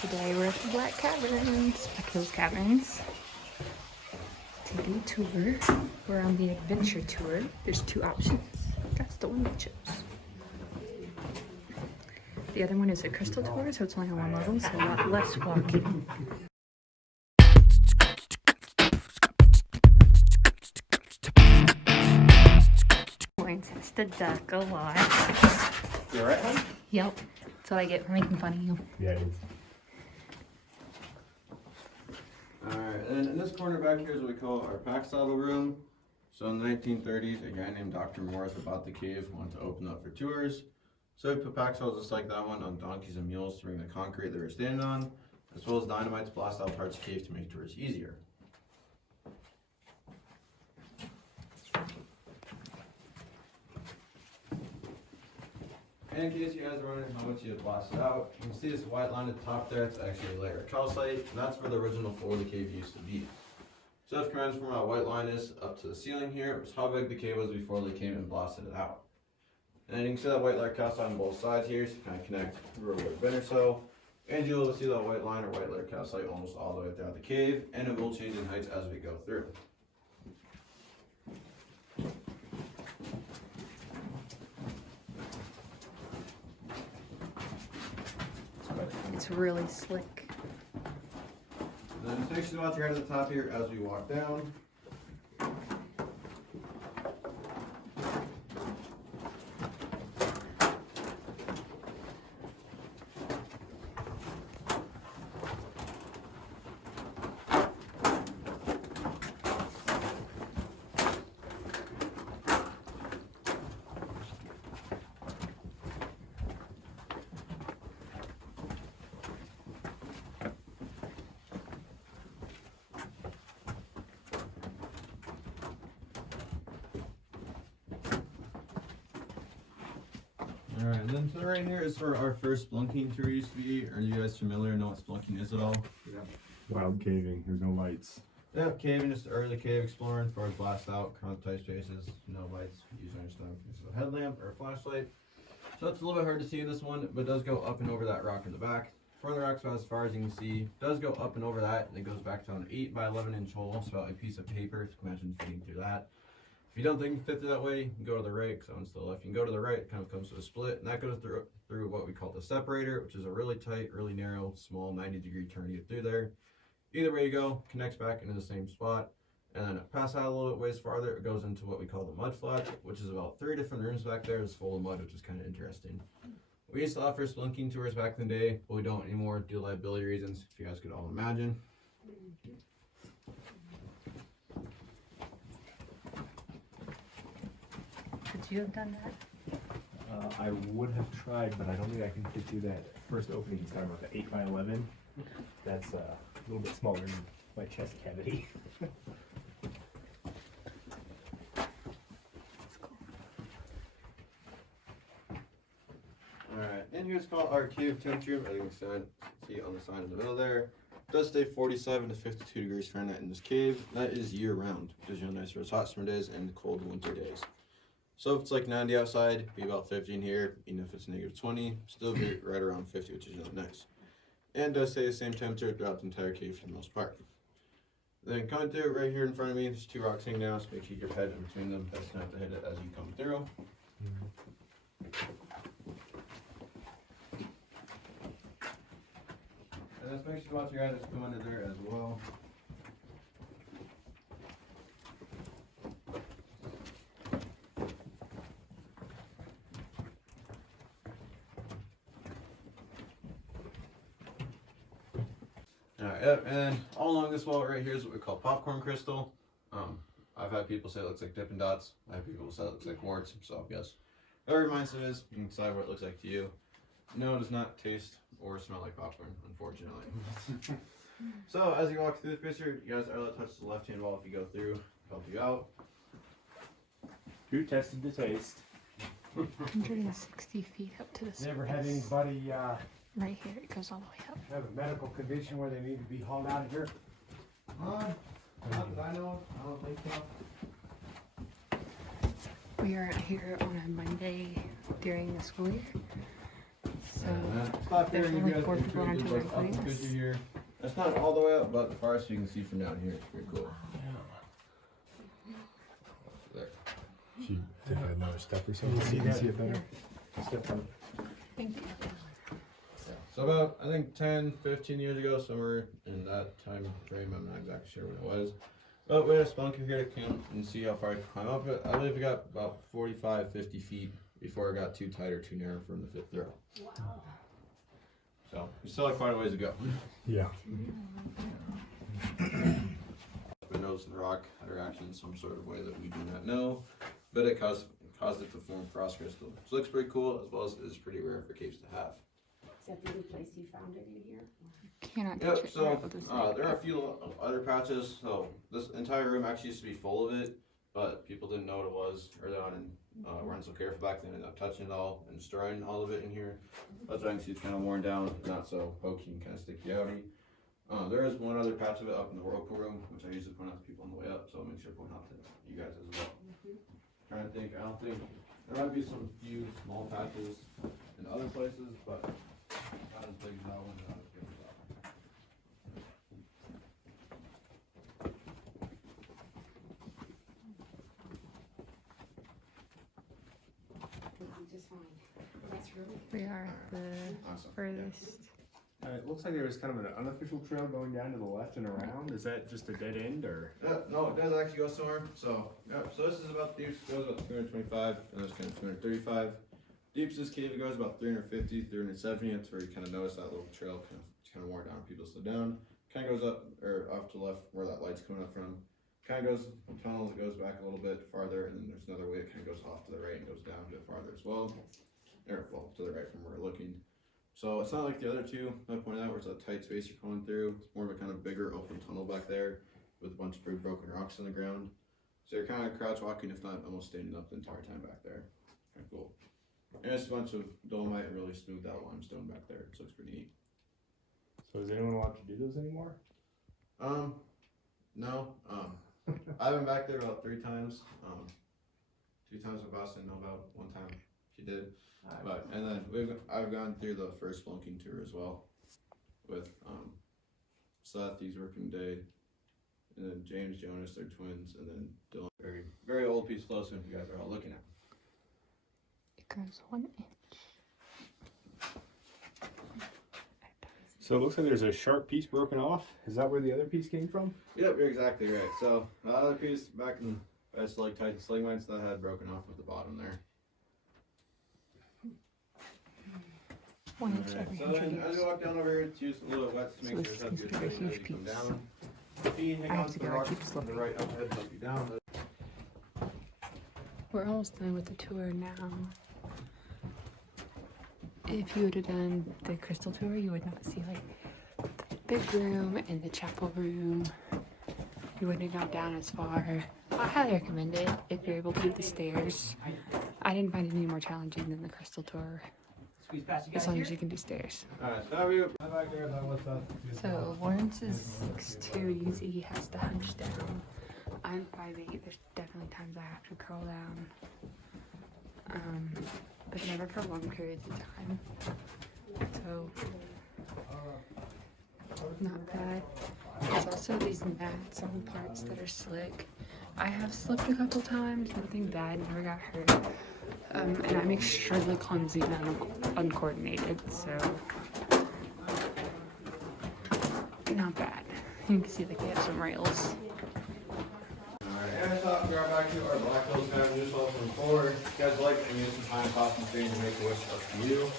Today we're at the Black Caverns, Black Hills Caverns. Taking a tour. We're on the adventure tour. There's two options. That's the one we chose. The other one is a crystal tour, so it's only on one level, so a lot less walking. Points has to duck a lot. You alright, hon? Yep. That's what I get for making fun of you. Yeah, it is. Alright, and in this corner back here is what we call our pack saddle room. So in the 1930s, a guy named Dr. Morris about the cave wanted to open up for tours. So he put pack saddles just like that one on donkeys and mules to bring the concrete they were standing on, as well as dynamite to blast out parts of the cave to make tours easier. And in case you guys are wondering how much you have blasted out, you can see this white line at the top there. It's actually a layer of calcite, and that's where the original floor of the cave used to be. So if commands from where that white line is up to the ceiling here, it was how big the cave was before they came and blasted it out. And then you can see that white layer of calcite on both sides here, so you kind of connect rear wood bin or so. And you'll be able to see that white line or white layer of calcite almost all the way throughout the cave, and it will change in heights as we go through. It's really slick. And then just make sure to watch your head at the top here as we walk down. Alright, and then so right here is where our first splunking tour used to be. Are you guys familiar and know what splunking is at all? Yeah. Wild caving, there's no lights. Yeah, caving, just early cave exploring as far as blast out, current type spaces, no lights, usually understand a headlamp or a flashlight. So it's a little bit hard to see in this one, but it does go up and over that rock in the back. Front of the rock's about as far as you can see. It does go up and over that, and it goes back to an 8 by 11 inch hole, so about a piece of paper. So imagine fitting through that. If you don't think you can fit through that way, you can go to the right, because that one's to the left. You can go to the right, it kind of comes to a split, and that goes through what we call the separator, which is a really tight, really narrow, small 90-degree turn to get through there. Either way you go, connects back into the same spot, and then it passes out a little bit ways farther, it goes into what we call the mud flat, which is about 3 different rooms back there. It's full of mud, which is kind of interesting. We used to offer splunking tours back in the day, but we don't anymore due to liability reasons, if you guys could all imagine. Could you have done that? I would have tried, but I don't think I can fit through that first opening you talking about, the 8 by 11. That's a little bit smaller than my chest cavity. Alright, and here's called our cave temperature. As you can see on the sign in the middle there. It does stay 47 to 52 degrees Fahrenheit in this cave. That is year round, which is really nice for those hot summer days and the cold winter days. So if it's like 90 outside, be about 50 in here. Even if it's negative 20, still be right around 50, which is really nice. And does stay the same temperature throughout the entire cave for the most part. Then coming through right here in front of me, there's 2 rocks hanging down, so make sure you keep your head in between them. That's not to hit it as you come through. And just make sure to watch your eyes come under there as well. Alright, yep, and all along this wall right here is what we call popcorn crystal. I've had people say it looks like Dippin' Dots. I have people say it looks like warts, so yes. Whatever your mindset is, you can decide what it looks like to you. No, it does not taste or smell like popcorn, unfortunately. So, as you walk through the picture, you guys are allowed to touch the left-hand wall if you go through, help you out. Who tested the taste? 160 feet up to the surface. Never had anybody Right here, it goes all the way up. have a medical condition where they need to be hauled out of here? Not that I know of. I don't think so. We are here on a Monday during the school year. So And that spot there. There's You only guys 4 can people on look tour, up the please. picture here. That's not all the way up, but the farthest you can see from down here. It's pretty cool. There. Should take another step or something so you can see it better. Step up. Thank you. So about, I think 10, 15 years ago, somewhere in that time frame, I'm not exactly sure when it was. But we had a spelunker here to come and see how far I could climb up it. I believe we got about 45, 50 feet before it got too tight or too narrow from the fifth throw. Wow. So we still have quite a ways to go. Yeah. Been noticing rock interaction in some sort of way that we do not know, but it caused it to form frost crystal. So it looks pretty cool, as well as it is pretty rare for caves to have. Is that the only place you found it in here? Cannot touch Yep, it. so Right with this thing. there are a few other patches. So this entire room actually used to be full of it, but people didn't know what it was early on and weren't so careful back then, ended up touching it all and destroying all of it in here. That's why you can see it's kind of worn down, not so pokey and kind of sticky outy. There is one other patch of it up in the whirlpool room, which I usually point out to people on the way up, so I'll make sure to point out to you guys as well. Trying to think, I don't think, there might be some few small patches in other places, but not as big as that one, not as big as that one. Just fine. That's really We are at the Awesome. furthest. It looks like there was kind of an unofficial trail going down to the left and around. Is that just a dead end or? Yeah, no, it does actually go somewhere. So, yeah, so this is about deep, goes about 225, and this kind of 235. Deep's this cave, it goes about 350, 370. That's where you kind of notice that little trail kind of worn down. People slow down. Kind of goes up or off to the left where that light's coming up from. Kind of goes tunnels. It goes back a little bit farther, and then there's another way. It kind of goes off to the right and goes down a bit farther as well. Or well, to the right from where we're looking. So it's not like the other two I pointed out where it's a tight space you're going through. It's more of a kind of bigger open tunnel back there with a bunch of big broken rocks on the ground. So you're kind of crouch walking, if not almost standing up the entire time back there. Kind of cool. And it's a bunch of dolomite and really smoothed out limestone back there. So it's pretty neat. So is anyone allowed to do those anymore? No. I've been back there about 3 times. 2 times with Boston, no, about 1 time she did. But and then I've gone through the first spelunking tour as well with Seth, he's working day, and then James, Jonas, they're twins, and then Dylan. Very, very old piece of flowstone you guys are all looking at. It goes 1 inch. So it looks like there's a sharp piece broken off. Is that where the other piece came from? Yep, you're exactly right. So the other piece back in stalactites and stalagmites that had broken off at the bottom there. 1 inch Alright, every so 100 then as years. you walk down over here, it's used a little wet to So make this sure is it's good considered a footing as huge you come piece. down. The feet hang I have on to to the go, I rock keep on the slipping. right up ahead, help you down. We're almost done with the tour now. If you would have done the crystal tour, you would not see like the big room and the chapel room. You wouldn't have gone down as far. I highly recommend it if you're able to do the stairs. I didn't find it any more challenging than the crystal tour, as long as you can do stairs. Alright, so have you back there, what's up? So Lawrence is 6'2", he has to hunch down. I'm 5'8", there's definitely times I have to curl down. But never for long periods of time. So, not bad. There's also these mats on parts that are slick. I have slipped a couple times, nothing bad, never got hurt. And I'm extremely clumsy and uncoordinated, so not bad. You can see that they have some rails. Alright, and I thought we are back to our Black Hills Mountain News Hall from before. If you guys like, and use some time, pop and screen to make the wish up to you.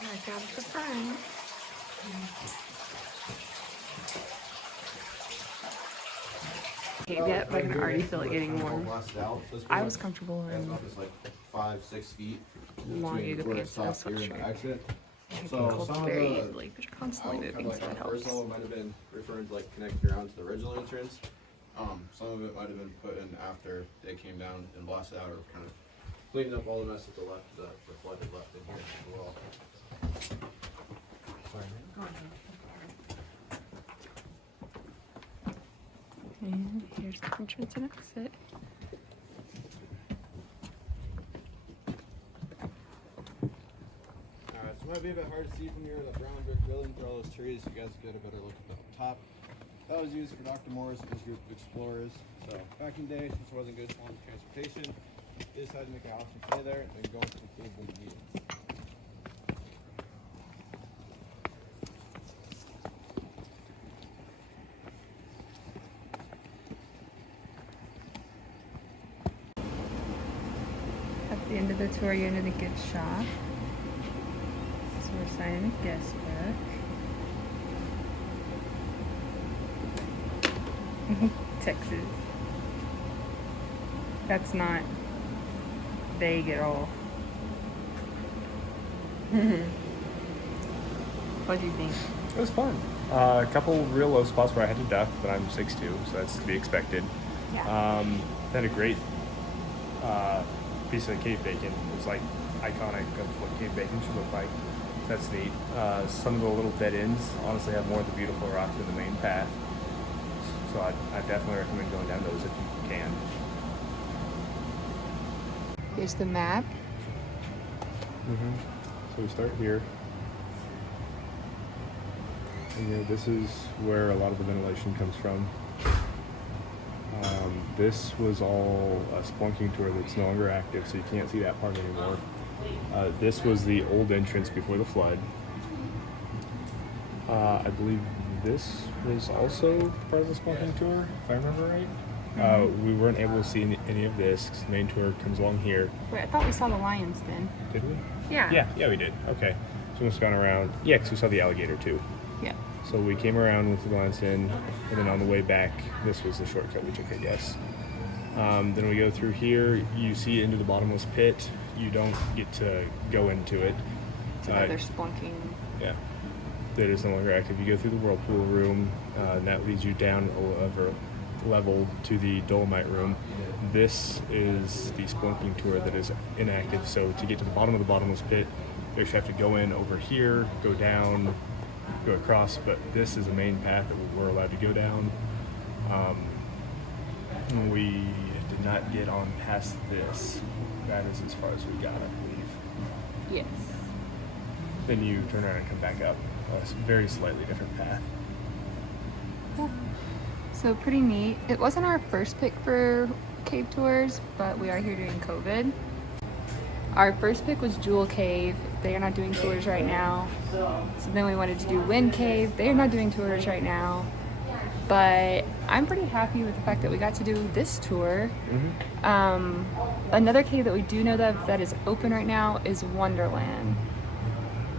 I got it for fun. Okay, yep, I can already feel it getting warm. I was comfortable It's in about this like 5-6 feet long between yoga where pants it and a stops here and the sweatshirt. exit. I get So cold some of very the- easily, but you're constantly Kind of moving, like so it that helps. first level might have been referring to like connecting around to the original entrance. Some of it might have been put in after they came down and blasted out, or kind of cleaning up all the mess at the left, the flooded left in here as well. And here's the entrance and exit. might be a bit hard to see from here, the brown brick building through all those trees. You guys get a better look at the top. That was used for Dr. Morris and his group of explorers. So back in the day, since it wasn't good form of transportation, they decided to make a house and stay there and go into the cave when needed. At the end of the tour, you're into the gift shop. So we're signing a guest book. Texas. That's not vague at all. What do you think? It was fun. A couple real low spots where I had to duck, but I'm 6'2", so that's to be expected. Yeah. Had a great piece of cave bacon. It was like iconic of what cave bacon should look like. That's neat. Some of the little dead ends honestly have more of the beautiful rock than the main path. So I definitely recommend going down those if you can. Here's the map. So we start here. And here, this is where a lot of the ventilation comes from. This was all a spelunking tour that's no longer active, so you can't see that part anymore. This was the old entrance before the flood. I believe this was also part of the spelunking tour, if I remember right. We weren't able to see any of this, 'cause the main tour comes along here. Wait, I thought we saw the lions then. Did we? Yeah. Yeah, we did. Okay. So we must have gone around. Yeah, because we saw the alligator too. Yeah. So we came around with the lion's den, and then on the way back, this was the shortcut we took, I guess. Then we go through here. You see into the bottomless pit. You don't get to go into it. It's another spelunking. Yeah. That is no longer active. You go through the whirlpool room, and that leads you down over level to the Dolomite room. This is the spelunking tour that is inactive. So to get to the bottom of the bottomless pit, you actually have to go in over here, go down, go across, but this is a main path that we're allowed to go down. We did not get on past this. That is as far as we got, I believe. Yes. Then you turn around and come back up. A very slightly different path. So pretty neat. It wasn't our first pick for cave tours, but we are here during COVID. Our first pick was Jewel Cave. They are not doing tours right now. So then we wanted to do Wind Cave. They are not doing tours right now. But I'm pretty happy with the fact that we got to do this tour. Another cave that we do know that is open right now is Wonderland.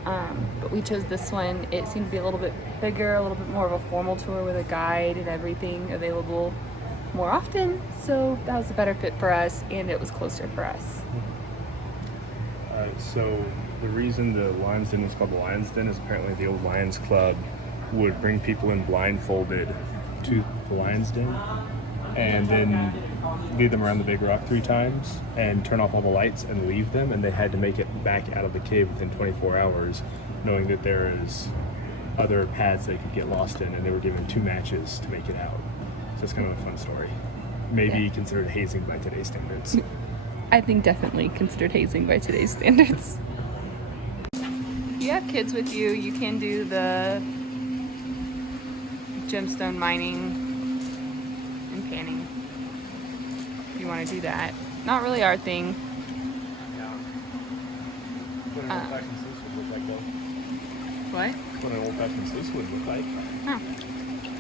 But we chose this one. It seemed to be a little bit bigger, a little bit more of a formal tour with a guide and everything available more often. So that was a better fit for us, and it was closer for us. So the reason the Lions Den is called the Lions Den is apparently the old Lions Club would bring people in blindfolded to the Lions Den and then lead them around the big rock 3 times and turn off all the lights and leave them, and they had to make it back out of the cave within 24 hours, knowing that there is other paths they could get lost in, and they were given 2 matches to make it out. So it's kind of a fun story. Maybe considered hazing by today's standards. I think definitely considered hazing by today's standards. If you have kids with you, you can do the gemstone mining and panning if you want to do that. Not really our thing. What an old-fashioned sluice would look like, though. What? What an old-fashioned sluice would look like. Huh.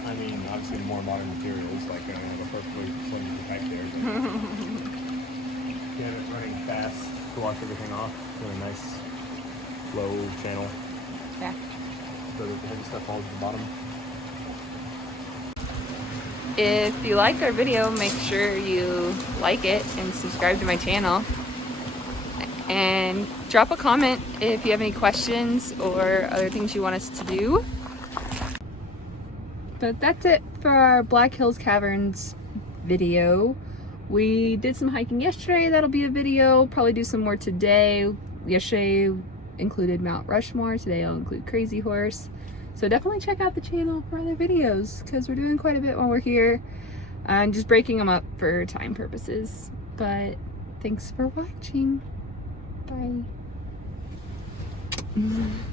I mean, obviously more modern materials, like I don't have a perfectly slim pipe there. But yeah, it's running fast to wash everything off. Really nice, low channel. Yeah. So that the heavy stuff falls to the bottom. If you liked our video, make sure you like it and subscribe to my channel. And drop a comment if you have any questions or other things you want us to do. But that's it for our Black Hills Caverns video. We did some hiking yesterday. That'll be a video. Probably do some more today. Yesterday included Mount Rushmore. Today I'll include Crazy Horse. So definitely check out the channel for other videos because we're doing quite a bit while we're here. I'm just breaking them up for time purposes. But thanks for watching. Bye. Mm.